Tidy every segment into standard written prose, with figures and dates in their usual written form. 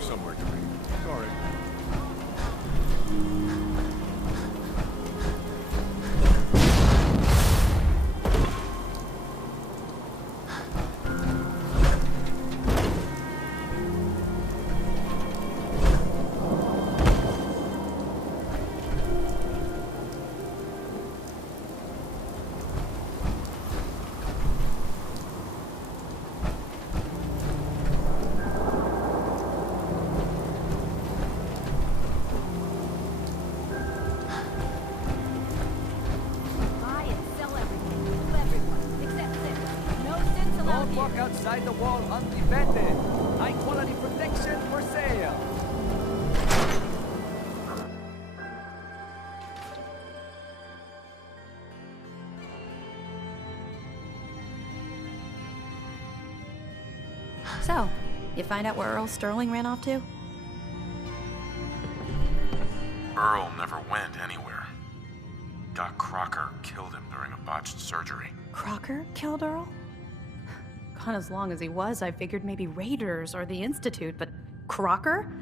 have somewhere to be. Sorry. Walk outside the wall undefended. High quality protection for sale. So, you find out where Earl Sterling ran off to? Earl never went anywhere. Doc Crocker killed him during a botched surgery. Crocker killed Earl? Gone as long as he was, I figured maybe Raiders or the Institute, but Crocker?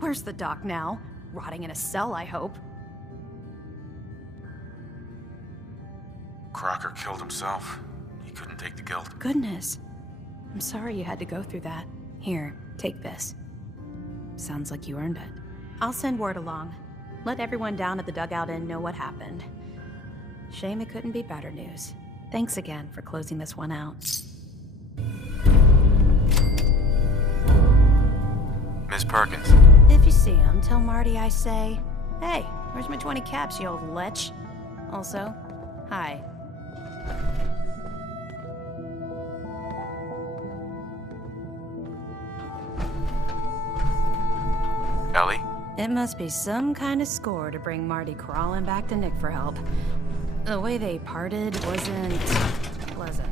Where's the doc now? Rotting in a cell, I hope. Crocker killed himself. He couldn't take the guilt. Goodness. I'm sorry you had to go through that. Here, take this. Sounds like you earned it. I'll send word along. Let everyone down at the Dugout Inn know what happened. Shame it couldn't be better news. Thanks again for closing this one out. Miss Perkins. If you see him, tell Marty I say, hey, where's my 20 caps, you old lech? Also, hi. Ellie? It must be some kind of score to bring Marty crawling back to Nick for help. The way they parted wasn't pleasant.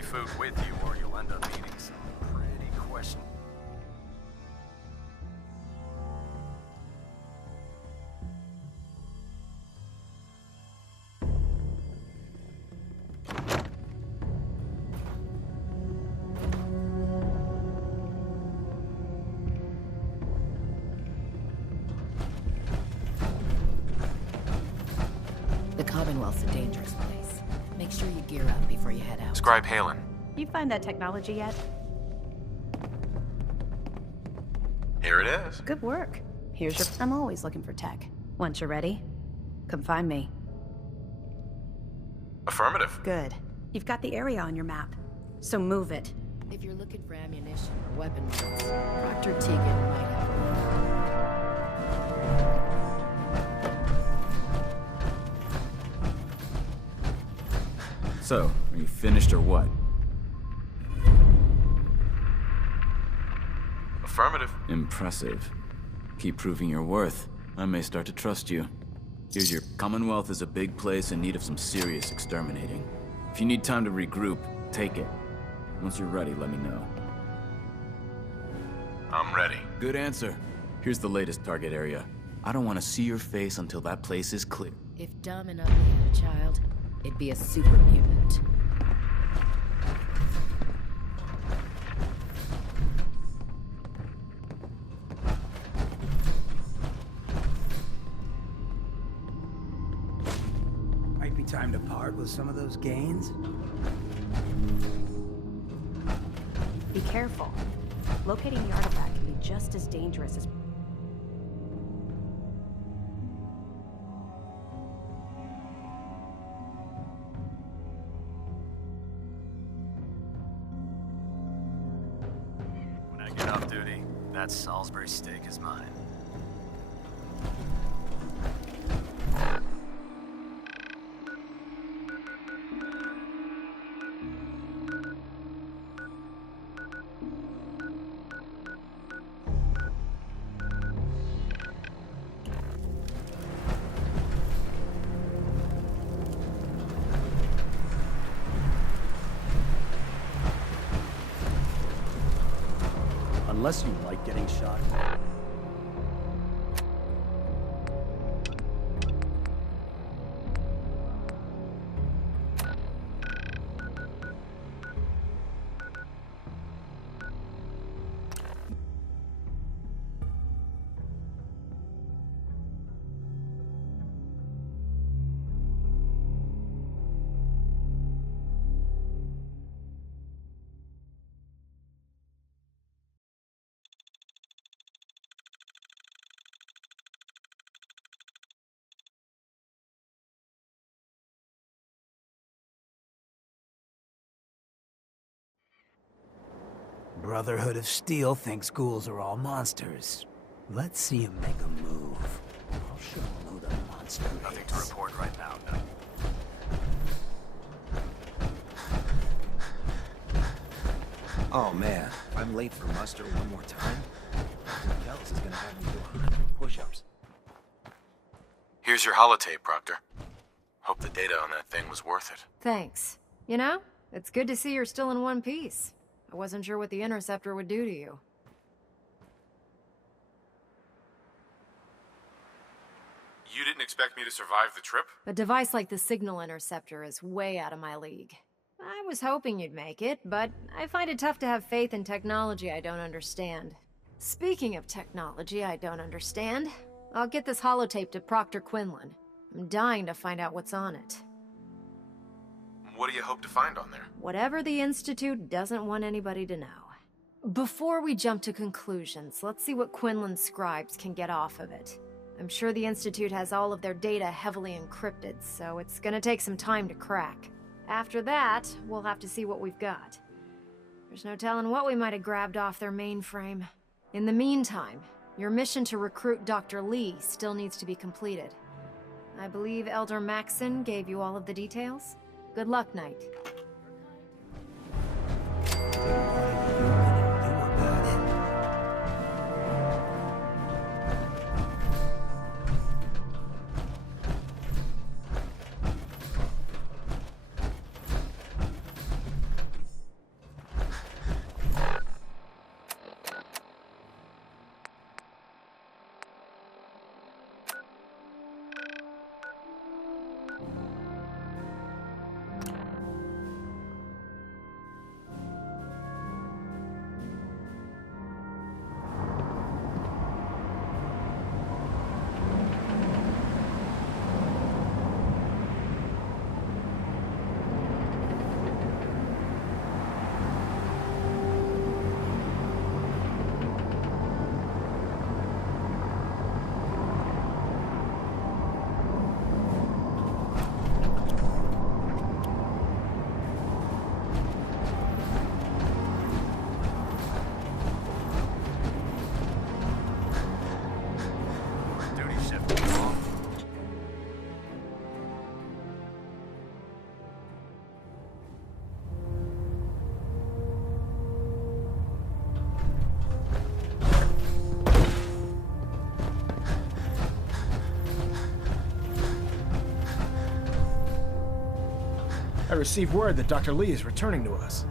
Food with you, or you'll end up eating some pretty questionable. The Commonwealth's a dangerous place. Make sure you gear up before you head out. Scribe Halen. You find that technology yet? Here it is. Good work. Here's your... I'm always looking for tech. Once you're ready, come find me. Affirmative. Good. You've got the area on your map, so move it. If you're looking for ammunition or weapon parts, Proctor Tegan might have. So, are you finished or what? Affirmative. Impressive. Keep proving your worth. I may start to trust you. Here's your Commonwealth is a big place in need of some serious exterminating. If you need time to regroup, take it. Once you're ready, let me know. I'm ready. Good answer. Here's the latest target area. I don't want to see your face until that place is clear. If Dumb and Ugly had a child, it'd be a super mutant. Might be time to part with some of those gains. Be careful. Locating the artifact can be just as dangerous as... When I get off duty, that Salisbury steak is mine. Unless you like getting shot. Brotherhood of Steel thinks ghouls are all monsters. Let's see him make a move. I'll show him who the monster Nothing to is. report right now, no. Oh man, if I'm late for muster one more time, Dr. Kells is gonna have me do 100 push-ups. Here's your holotape, Proctor. Hope the data on that thing was worth it. Thanks. You know, it's good to see you're still in one piece. I wasn't sure what the Interceptor would do to you. You didn't expect me to survive the trip? A device like the Signal Interceptor is way out of my league. I was hoping you'd make it, but I find it tough to have faith in technology I don't understand. Speaking of technology I don't understand, I'll get this holotape to Proctor Quinlan. I'm dying to find out what's on it. What do you hope to find on there? Whatever the Institute doesn't want anybody to know. Before we jump to conclusions, let's see what Quinlan's scribes can get off of it. I'm sure the Institute has all of their data heavily encrypted, so it's gonna take some time to crack. After that, we'll have to see what we've got. There's no telling what we might have grabbed off their mainframe. In the meantime, your mission to recruit Dr. Lee still needs to be completed. I believe Elder Maxson gave you all of the details? Good luck, Knight. I received word that Dr. Lee is returning to us.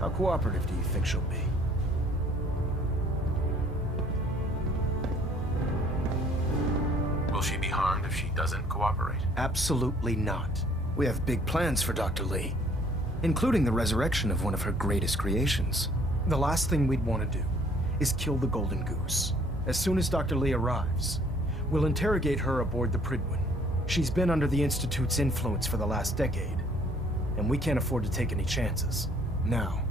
How cooperative do you think she'll be? Will she be harmed if she doesn't cooperate? Absolutely not. We have big plans for Dr. Lee, including the resurrection of one of her greatest creations. The last thing we'd want to do is kill the Golden Goose. As soon as Dr. Lee arrives, we'll interrogate her aboard the Prydwen. She's been under the Institute's influence for the last decade, and we can't afford to take any chances. Now,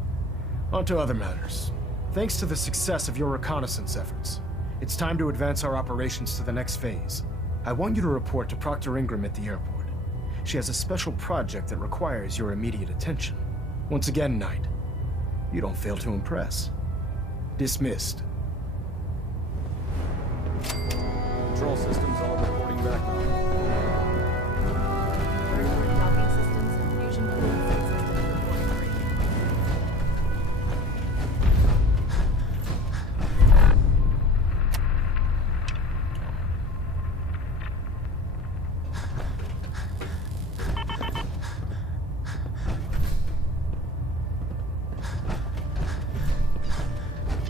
on to other matters. Thanks to the success of your reconnaissance efforts, it's time to advance our operations to the next phase. I want you to report to Proctor Ingram at the airport. She has a special project that requires your immediate attention. Once again, Knight, you don't fail to impress. Dismissed. Control systems all reporting back now. Docking systems and fusion cooling systems reporting green.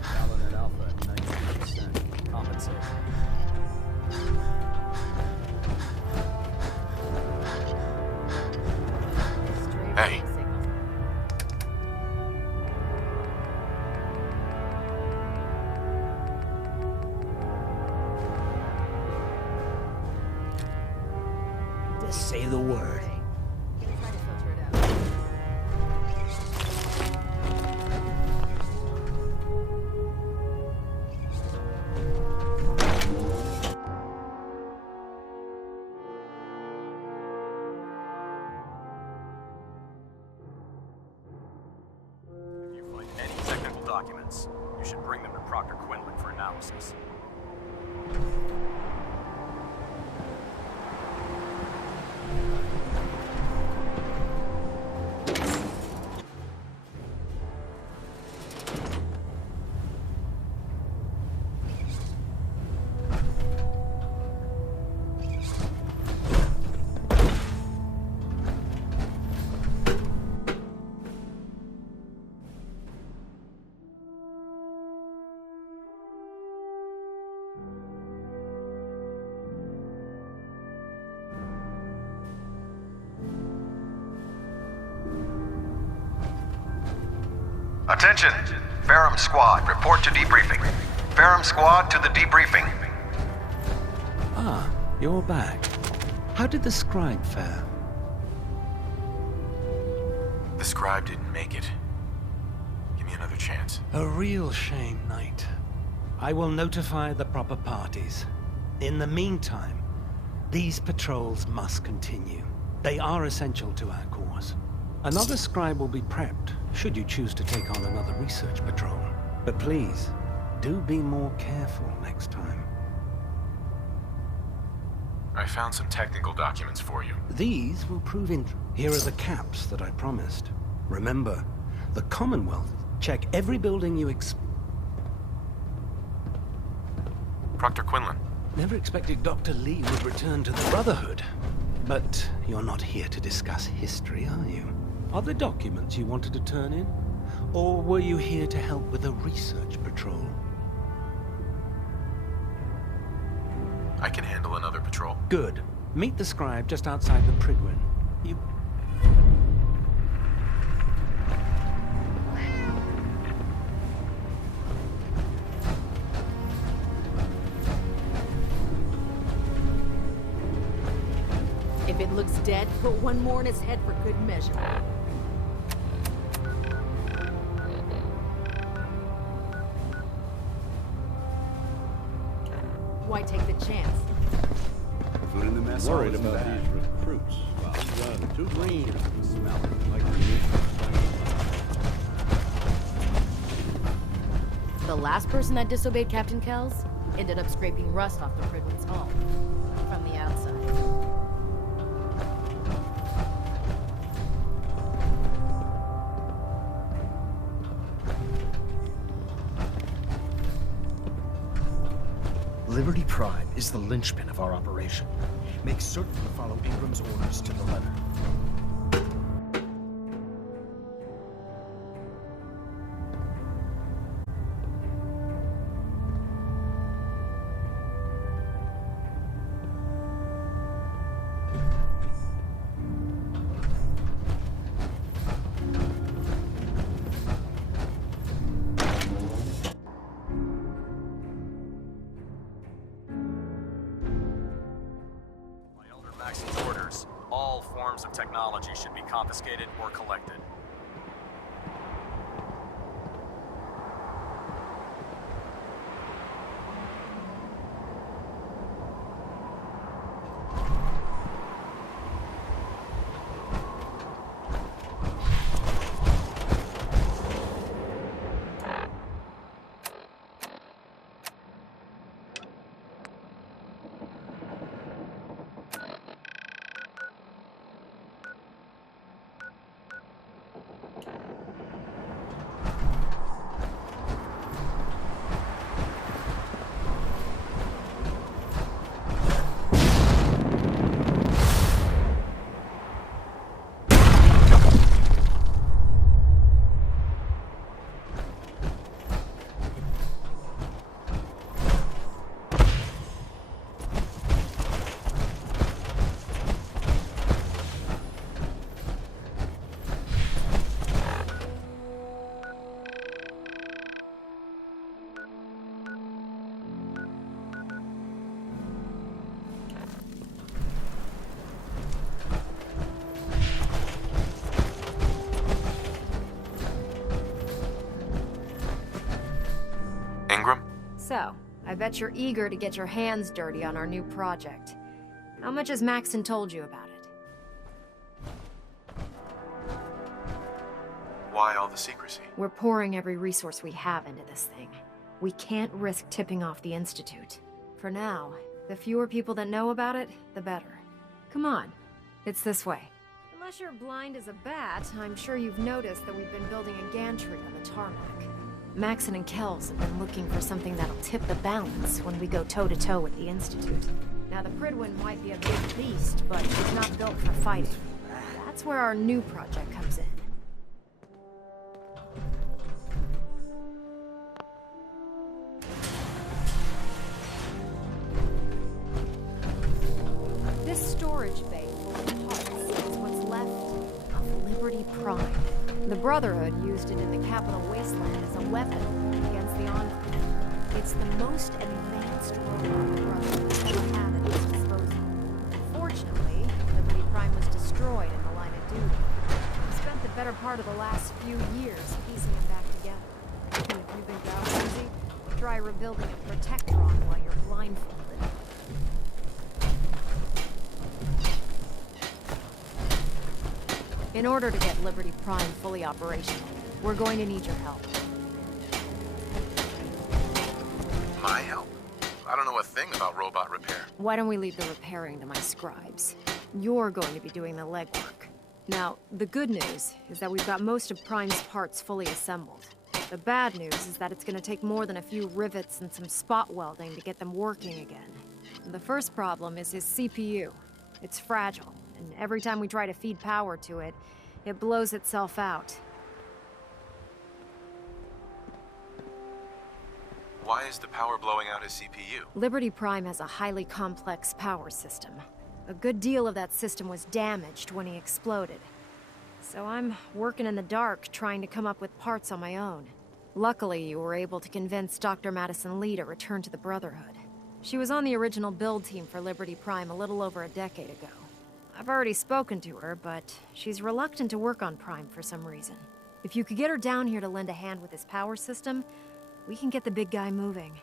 Paladin Alpha at 19%. Compensate. Hey. Just say the word. If you find any technical documents, you should bring them to Proctor Quinlan for analysis. Attention! Ferrum Squad, report to debriefing. Ferrum Squad to the debriefing. Ah, you're back. How did the scribe fare? The scribe didn't make it. Give me another chance. A real shame, Knight. I will notify the proper parties. In the meantime, these patrols must continue. They are essential to our cause. Another scribe will be prepped, should you choose to take on another research patrol. But please, do be more careful next time. I found some technical documents for you. These will prove Here are the caps that I promised. Remember, the Commonwealth check every building you Proctor Quinlan. Never expected Dr. Lee would return to the Brotherhood. But you're not here to discuss history, are you? Are there documents you wanted to turn in? Or were you here to help with a research patrol? I can handle another patrol. Good. Meet the scribe just outside the Prydwen. You... If it looks dead, put one more in his head for good measure. Why take the chance? Food in the mess. Worried about these recruits. Well, too green. Smelling like The last person that disobeyed Captain Kells ended up scraping rust off the Prydwen's hull from the outside. Liberty Prime is the linchpin of our operation. Make certain to follow Ingram's orders to the letter. Maxon's orders, all forms of technology should be confiscated or collected. So, I bet you're eager to get your hands dirty on our new project. How much has Maxon told you about it? Why all the secrecy? We're pouring every resource we have into this thing. We can't risk tipping off the Institute. For now, the fewer people that know about it, the better. Come on, it's this way. Unless you're blind as a bat, I'm sure you've noticed that we've been building a gantry on the tarmac. Maxon and Kells have been looking for something that'll tip the balance when we go toe-to-toe with the Institute. Now, the Prydwen might be a big beast, but it's not built for fighting. That's where our new project comes in. This storage bay full of parts is what's left of Liberty Prime. The Brotherhood used it in the Capital Wasteland as a weapon against the Enclave. It's the most advanced robot the Brotherhood ever had at its disposal. Unfortunately, Liberty Prime was destroyed in the line of duty. We spent the better part of the last few years piecing it back together. And if you've been down busy, try rebuilding a Protectron while you're blindfolded. In order to get Liberty Prime fully operational, we're going to need your help. My help? I don't know a thing about robot repair. Why don't we leave the repairing to my scribes? You're going to be doing the legwork. Now, the good news is that we've got most of Prime's parts fully assembled. The bad news is that it's going to take more than a few rivets and some spot welding to get them working again. The first problem is his CPU. It's fragile. And every time we try to feed power to it, it blows itself out. Why is the power blowing out his CPU? Liberty Prime has a highly complex power system. A good deal of that system was damaged when he exploded. So I'm working in the dark, trying to come up with parts on my own. Luckily, you were able to convince Dr. Madison Lee to return to the Brotherhood. She was on the original build team for Liberty Prime a little over a decade ago. I've already spoken to her, but she's reluctant to work on Prime for some reason. If you could get her down here to lend a hand with his power system, we can get the big guy moving.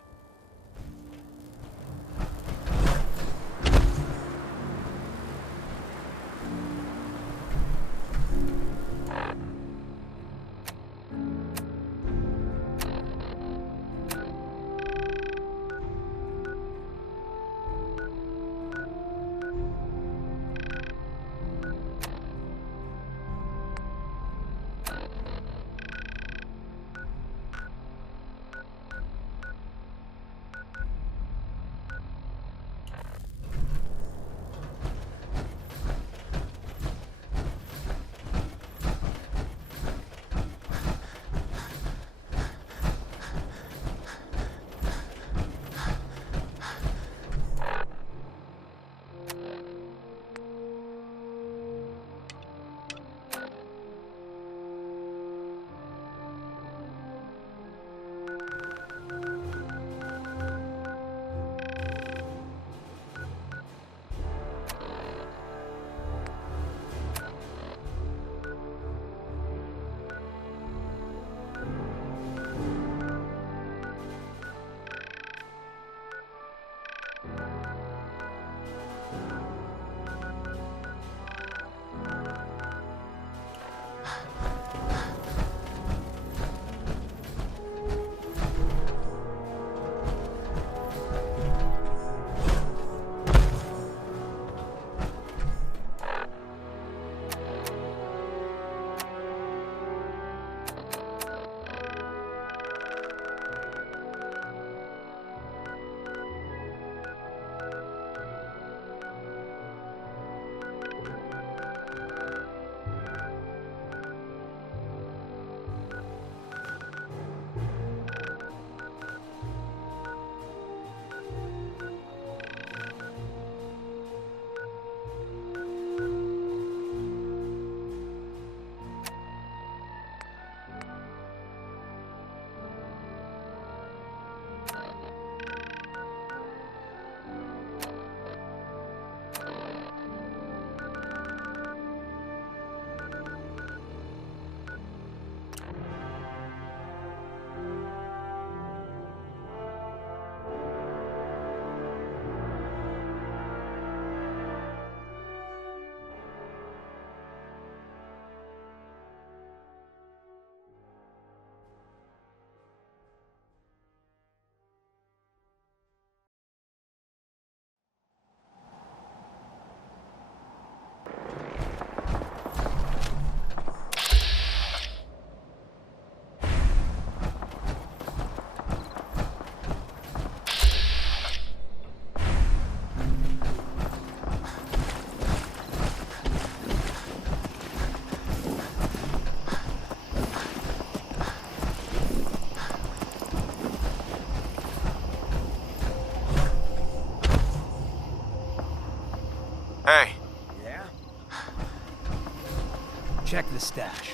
Hey. Yeah? Check the stash.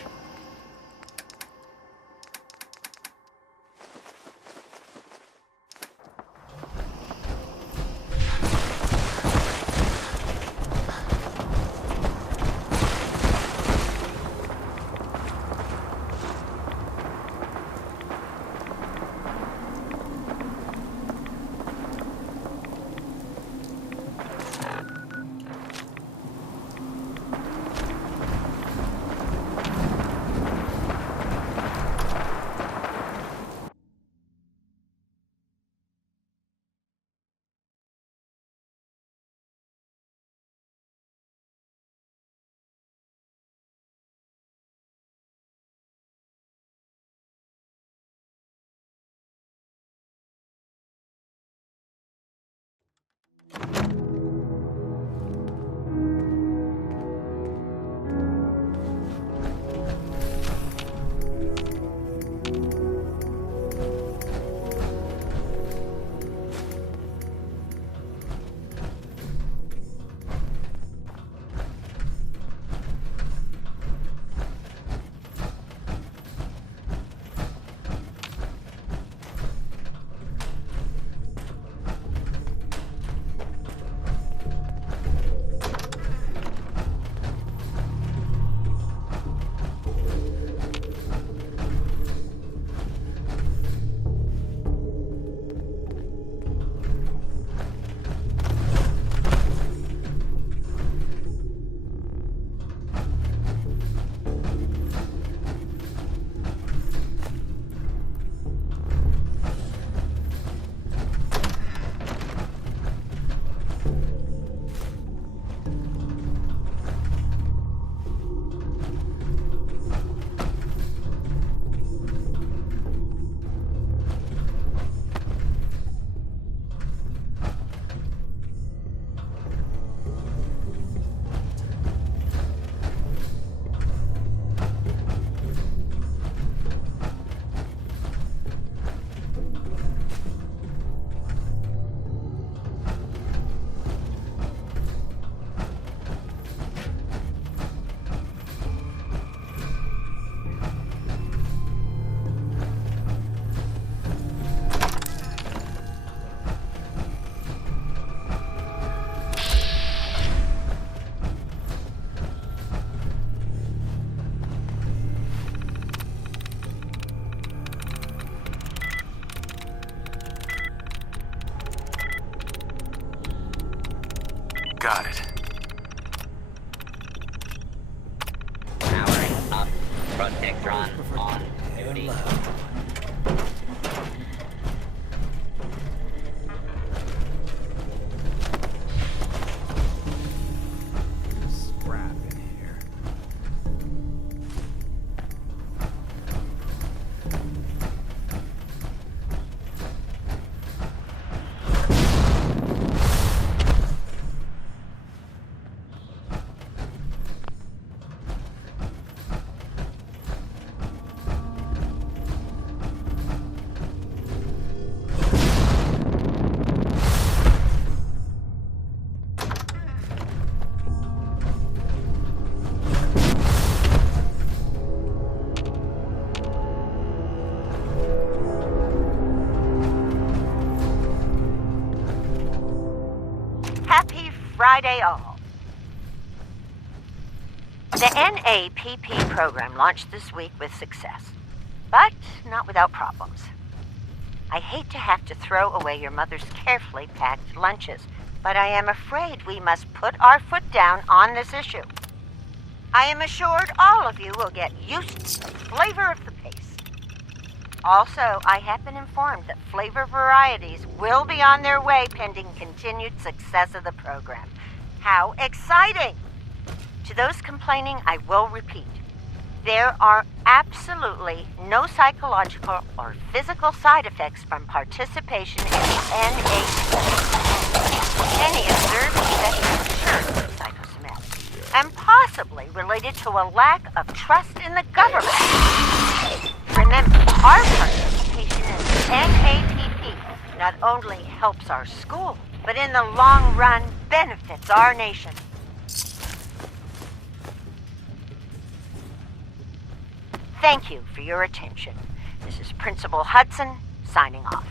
Got it. Powering up. Protectron on duty. Scrap in here. Happy Friday all. The NAPP program launched this week with success, but not without problems. I hate to have to throw away your mother's carefully packed lunches, but I am afraid we must put our foot down on this issue. I am assured all of you will get used to the flavor of the pace. Also, I have been informed that flavor varieties will be on their way pending continued success of the program. How exciting! To those complaining, I will repeat. There are absolutely no psychological or physical side effects from participation in the NAPP. Any observed effects are sure to be psychosomatic, and possibly related to a lack of trust in the government. Remember, our participation in the NAPP not only helps our school, but in the long run benefits our nation. Thank you for your attention. This is Principal Hudson, signing off.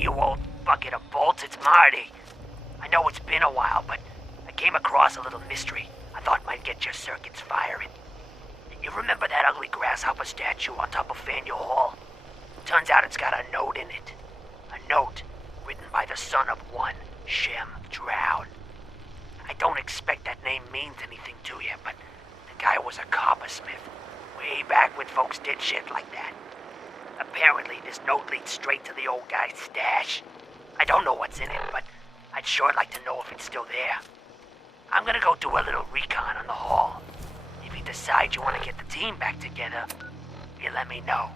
You old bucket of bolts, it's Marty. I know it's been a while, but I came across a little mystery I thought might get your circuits firing. You remember that ugly grasshopper statue on top of Faneuil Hall? Turns out it's got a note in it. A note written by the son of one Shem Drown. I don't expect that name means anything to you, but the guy was a coppersmith. Way back when folks did shit like that. Apparently, this note leads straight to the old guy's stash. I don't know what's in it, but I'd sure like to know if it's still there. I'm gonna go do a little recon on the hall. If you decide you want to get the team back together, you let me know.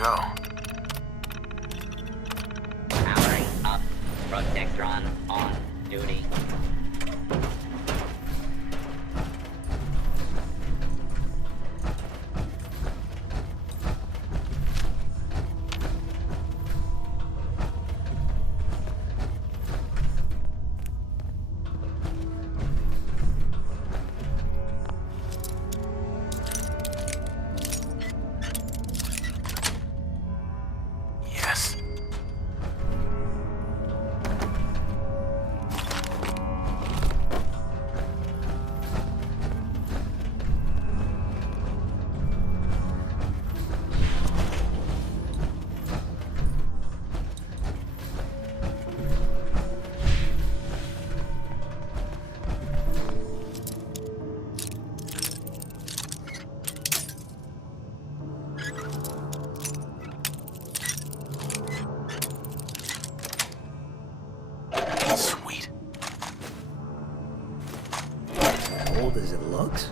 go. Powering up. Protectron on duty. Yes. Sweet. Old as it looks?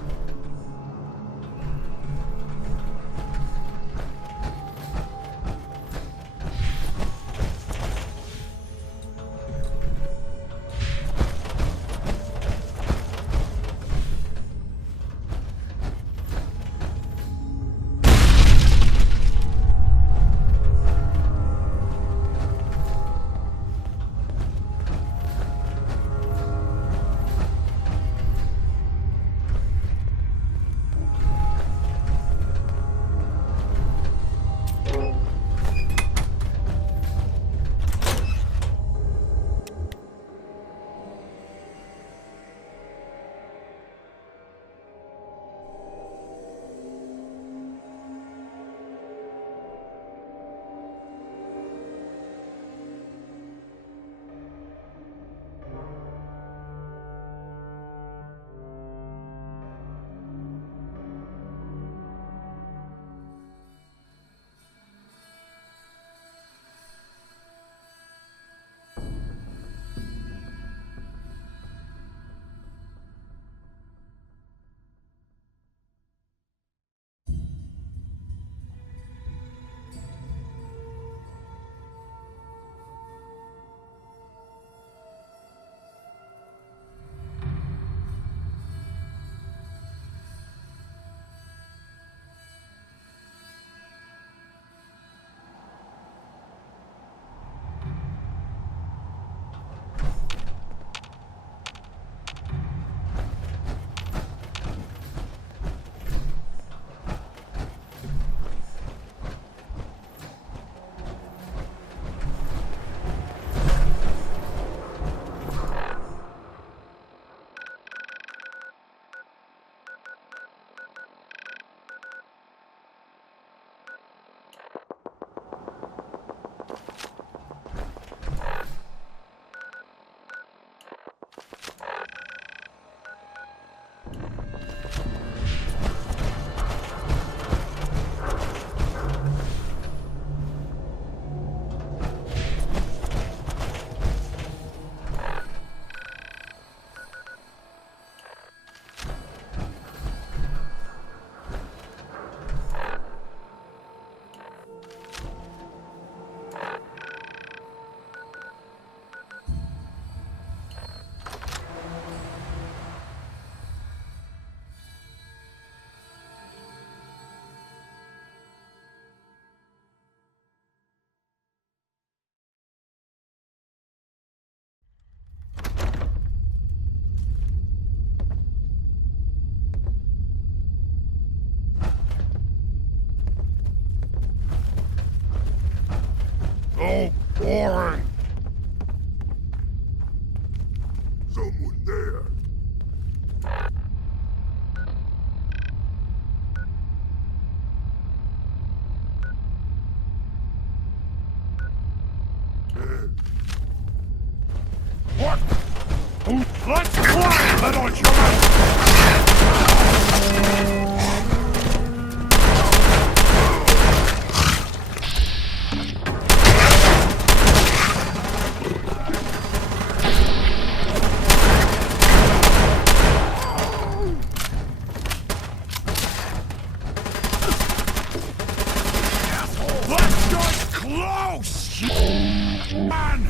So boring! Someone there. What? Let's play, little human! Asshole! Let's get close, man!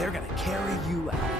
They're gonna carry you out.